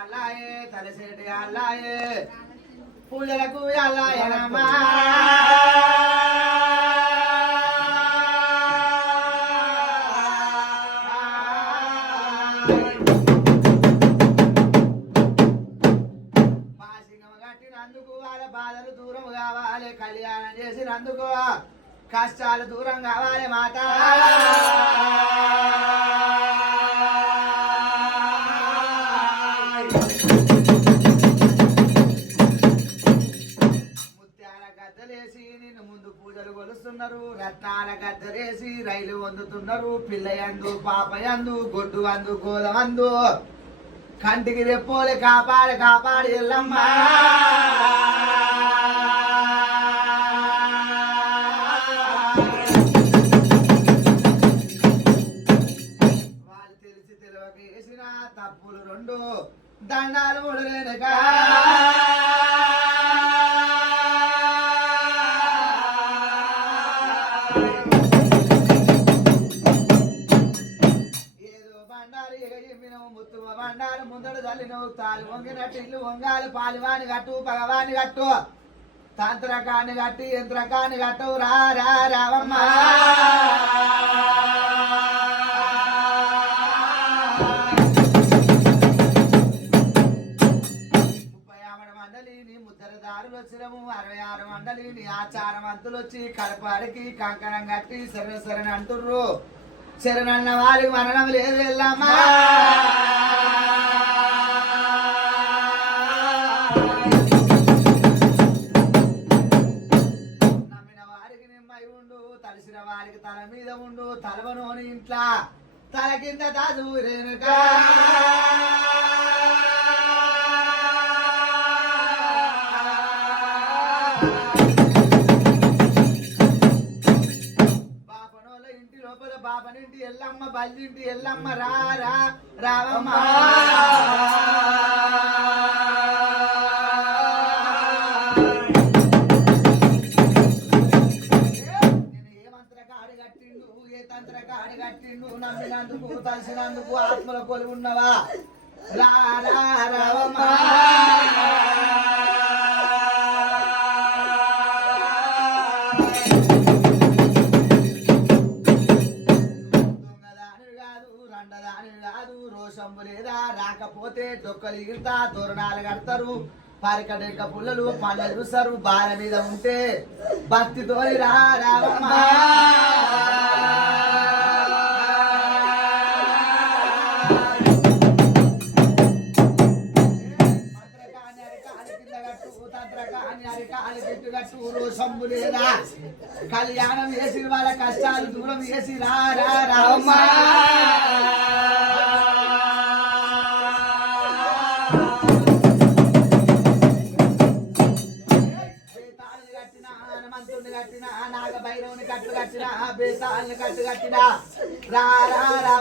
అల్లాయే తలసేటి అల్లాయే. పూజలకు అల్లాయనమ్మా బాధలు దూరం కావాలి కళ్యాణం చేసినందుకు కష్టాలు దూరం కావాలి మాత. పూజలు రత్నాల గద్దరేసి రైలు వందుతున్నారు పిల్లయందు పాపయందు గొడ్డు అందు గోలమందు కంటికి రెప్పోలు కాపాడి కాపాడి ఎల్లమ్మా. వాళ్ళు తెలిసి తెలియక వేసిన తప్పులు రెండు దండాలు మూడు ఎగజిమ్మినవు ముత్తు బండారు ముందడు తల్లినవు తాలి. వంగినట్టు ఇల్లు వంగాలి పాలివాని కట్టు పగవాని కట్టు. తంత్రకాన్ని కట్టి యంత్రకాన్ని కట్టవు. రా రా రావమ్మ. ముప్పై ఆవిడ మండలిని వచ్చినము. అరవై ఆరు మండలిని ఆచారవంతులు వచ్చి కడపాడికి కంకణం కట్టి శరణ శరణ అంటుర్రు శరణన్న వారికి మరణం లేదు వెళ్ళమ్మా తల మీద ఉండు తలవనోని ఇంట్లో. తల కింద దాదు రేణుకా. బాపనోళ్ళ ఇంటి లోపల బాపనింటి ఎల్లమ్మ బల్లింటి ఎల్లమ్మ రా రా రావమ్మ. కట్టిండు ఏ తంత్రకాడి కట్టిండు నమ్మినందుకు తలిసినందుకు ఆత్మల కొలు ఉన్నవా? రా రా రావమ్మ. దొంగదాని కాదు రండదాని కాదు రోషంబు లేదా రాకపోతే డొక్కలు ఇగుతా తోరణాలు కడతారు. పరికడెక్క పుల్లలు పండ్ల చూస్తారు బాల మీద ఉంటే భక్తితోని రా రావమ్మ. కళ్యాణం చేసి వాళ్ళ కష్టాలు దూరం చేసి రా రా రావమ్మ నాగ కట్టు కట్టినా బేతాళుని కట్టు కట్టినా రా రా